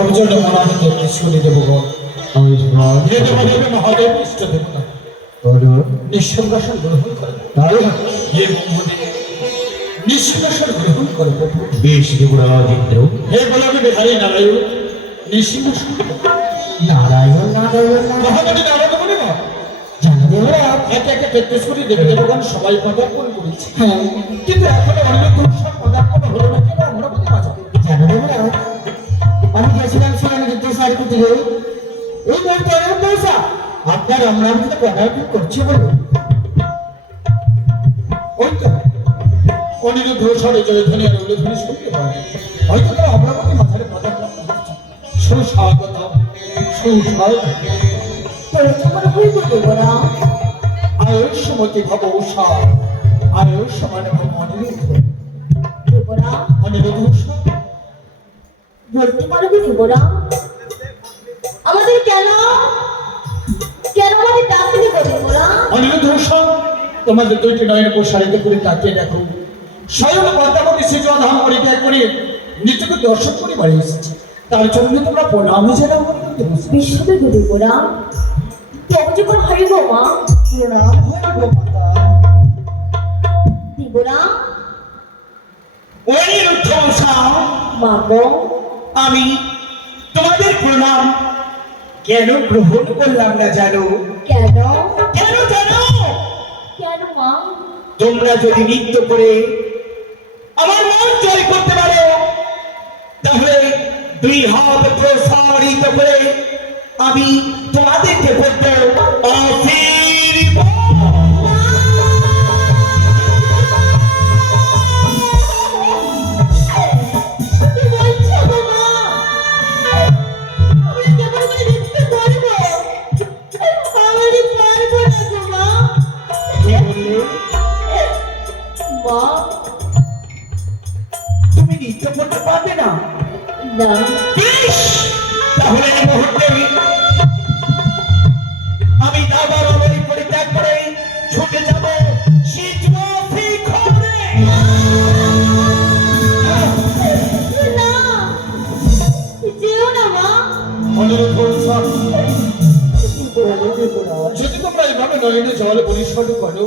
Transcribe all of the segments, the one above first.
প্রবচন্ড অনাথদের নিষ্কৃতি দেবগণ যে তোমাদের মহাদেব ইষ্ট দেবতা নিঃসন্দাসন নারায়ণ নিঃসন্দাসন নারায়ণ নারায়ণ না জানদেবরা একে একে তেত্রিশ কোটি দেবী দেবগণ সবাই পদার্পণ করেছে? হ্যাঁ। কিন্তু এখন অন্য দুর্সব পদার্পণ হলো না কেন? আমরা বুঝতে পারছি জানদেবরা আমি গেছিলাম সোয়ানের যে সাইড করতে গেল এই মুহূর্তে অনেক পয়সা। আপনার আমরা কিন্তু কন্ট্রাক্ট করছি বলে ওই তো। অনিরুদ্ধ জয় আর উল্লেখ ধ্বনি শুনতে পারে হয়তো তারা অমরাবতী মাথার কথা সুস্বাগত সুস্বাগত আয়ুষ্মতি ভব উষা। আয়ুষ্মান ভব অনিরুদ্ধ। অনিরুদ্ধ উষা। বলতে পারবে যুবরাম আমাদের কেন? কেন আমাদের ডাকলে যুবরাম অনিরুদ্ধ তোমাদের দুইটি নয়ের উপর সারিতে করে তাকিয়ে দেখো। স্বয়ং মাতামতি শিশু ধাম পরিত্যাগ করে নিজেকে দর্শন করে বাড়ি এসেছে। তার জন্য তোমরা প্রণাম জানাও বিশ্বকে গুরু প্রণাম তবে যখন হরিব মা প্রণাম ওই মা গো আমি তোমাদের প্রণাম। কেন গ্রহণ করলাম না জানো? কেন? কেন জানো? কেন তোমরা যদি নৃত্য করে আমার মন জয় করতে পারো তাহলে দুই হাত প্রসারিত করে আমি তোমাদেরকে বলতে অফিস মা। তুমি নৃত্য করতে পারবে না। না। তাহলে এই মুহূর্তে আমি দাবার অবধি পরিত্যাগ করে ছুটে যাব যদি তোমরা এভাবে নয়নে জল পরিষ্কার করো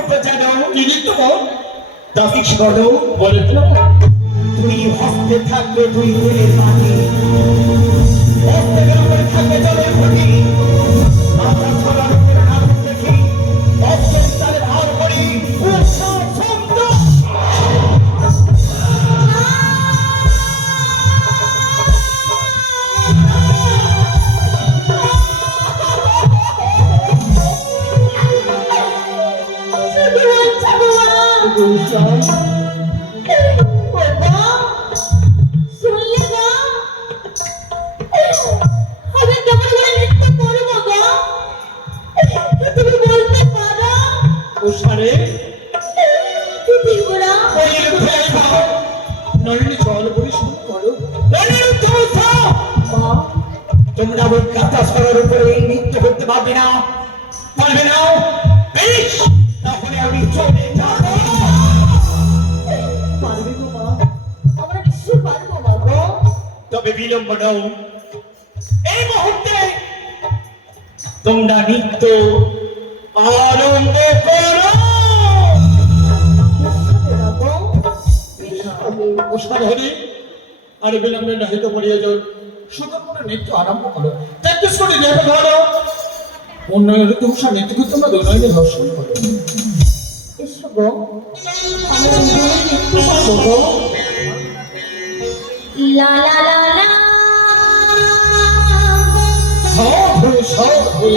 প্রজানৌ নিযুক্ত দাসিক সদৌ বলে দুই হস্তে থাকবে দুই হস্তে থাকবে Deus, তোমরা নিত্য আনন্দ করো। আর বিলম্বে রহিত পরিয়োজন সুতরাং নৃত্য আরম্ভ করো। তেত্রিশ কোটি ধরো অন্য ঋতুষা নৃত্যকে তোমরা দৈনন্দিন দর্শন করো। লা লা লা ভূষ ভূষ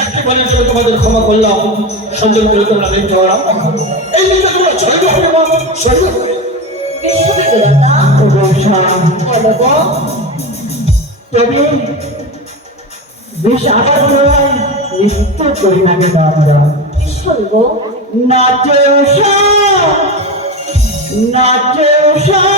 একটিবারের জন্য তোমাদের ক্ষমা করলাম। সঞ্জয় করে তোমরা এই দিকে তোমরা হবে হবে তবে বেশ আবার নয় নৃত্য করি না কেন আমরা নাচে উষা নাচে উষা।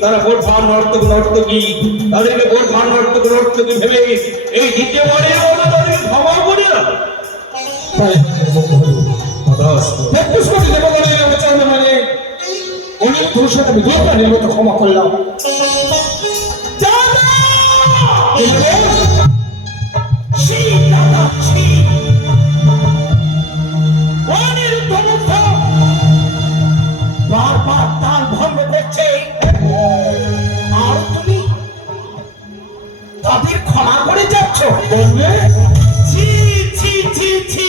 তারা ভেবে এই দ্বিতীয়বারের মতো তাদেরকে ক্ষমা করে না তাই আমাদের মঙ্গল হলো। তথাস্তু। তেত্রিশ কোটি দেবগণের বচন মানে ক্ষমা করলাম কি। ক্ষমা করে যাচ্ছ। বলবে ছি ছি ছি ছি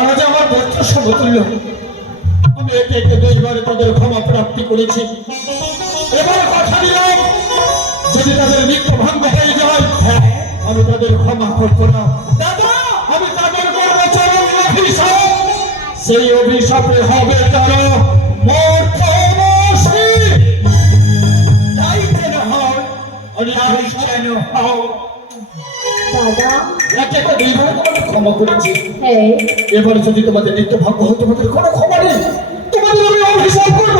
আমি যে আমার একে একে তাদের ক্ষমা প্রাপ্তি করেছি। এবার কথা দিলাম, যদি তাদের নিত্য ভঙ্গ হয়ে যায় আমি তাদের ক্ষমা করব না। দাদা! আমি তাদের করব চরম অভিশাপ। সেই অভিশাপে হবে তারা ক্ষমা করেছি। হ্যাঁ। এবারে যদি তোমাদের নিত্য ভাগ্য হয় তোমাদের কোনো ক্ষমা নেই। তোমাদের আমি অভিশাপ করব।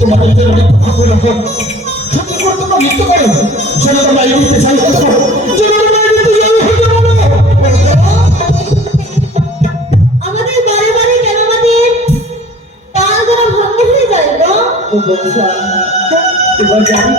তোমাদের নিত্য ভাগ্য সত্যি করে তোমরা নৃত্য করো যেন তোমরা এগিয়ে চাই যেন তোমরা এগিয়ে চাই হতে বলো আমাদের বারে বারে কেন আমাদের তাল যেন ভঙ্গ হয়ে যায় গো এবার জানি।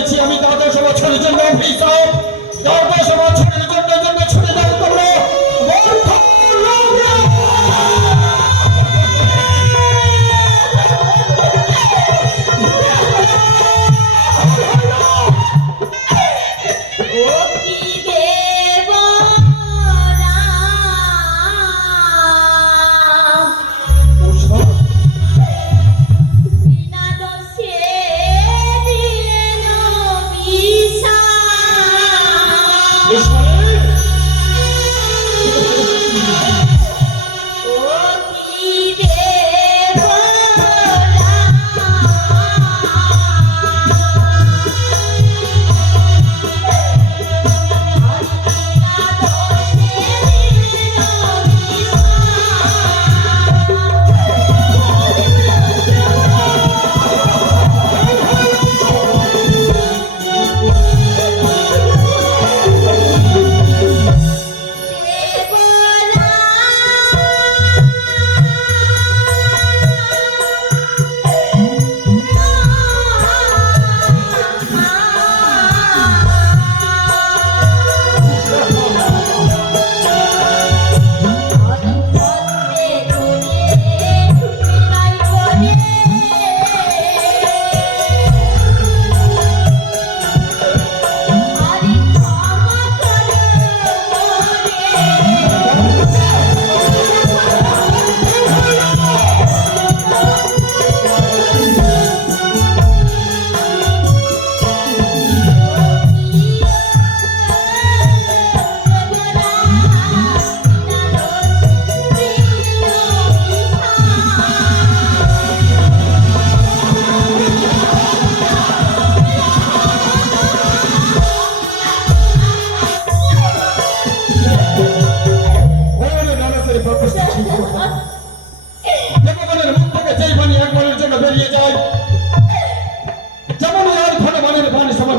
পেয়েছি আমি দ্বাদশ বছরের জন্য অফিসার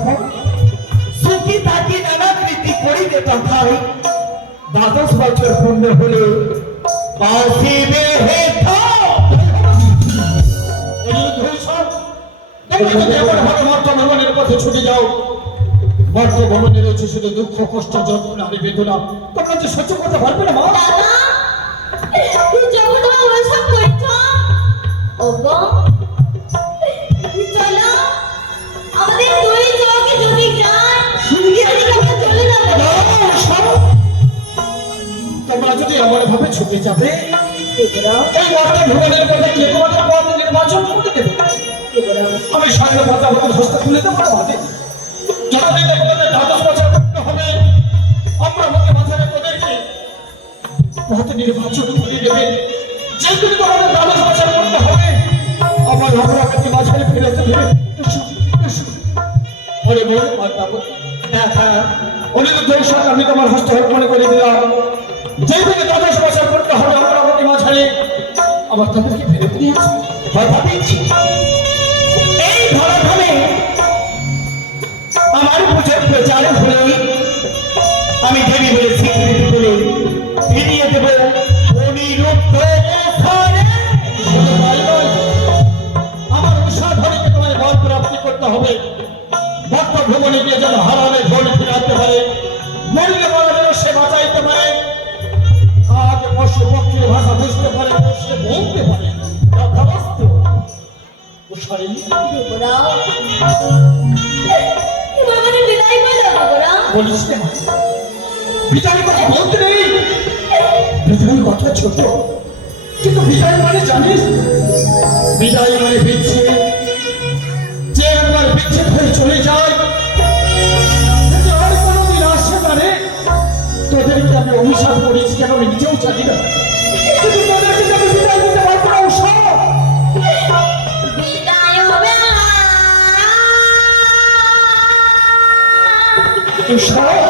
তখন সুখী থাকি নানা কৃতি করিবে তথায় দ্বাদশ বছর পূর্ণ হলে আসিবে হেথ ভ্রমণের পথে ছুটে যাও। মর্ত ভ্রমণের হচ্ছে শুধু দুঃখ কষ্ট যন্ত্রণা আর বেদনা। তোমরা যে সহ্য করতে পারবে না মা। দাদা যখন ওইসব করছ ওগো তোমরা যদি এমন ভাবে ছুটে যাবে এই মর্ত ভ্রমণের পথে কে তোমাদের পথ নির্বাচন করতে দেবে আমি সামনে কথা বলে হস্ত তুলে দেবো তোমাদের যতদিন তোমাদের হবে আমরা মুখে নির্বাচন করে দেবে যেদিন তোমাদের দ্বাদশ বছর পূর্ণ হবে আমার অপরাধী মাঝারে ফিরে দেবে। এসো, এসো। ওরে বল পার্বতী অনিরুদ্ধ ঈশ্বর আমি তোমার হস্ত অর্পণ করে দিলাম। যেই দিনে দ্বাদশ বছর পূর্ণ হবে অমরাবতী মাঝারে আবার তাদেরকে ফেরত দিয়েছি এই ধরাধামে আমার পুজোর প্রচার হলেই আমি দেবী বলে স্বীকৃতি বলে ফিরিয়ে দেব অনিরুদ্ধ আমার উষাধরীকে তোমায় বল প্রাপ্তি করতে হবে। ভক্ত ভ্রমণে গিয়ে যেন হারানে বলিস না, বিদায় বিদায় মানে জানিস, বিদায় মানে বিচ্ছেদ যে একবার হয়ে চলে যায়। আর কোনোদিন আসে না রে তোদেরকে আমি অভিশাপ করেছি, কেন আমি নিজেও জানি না। উষা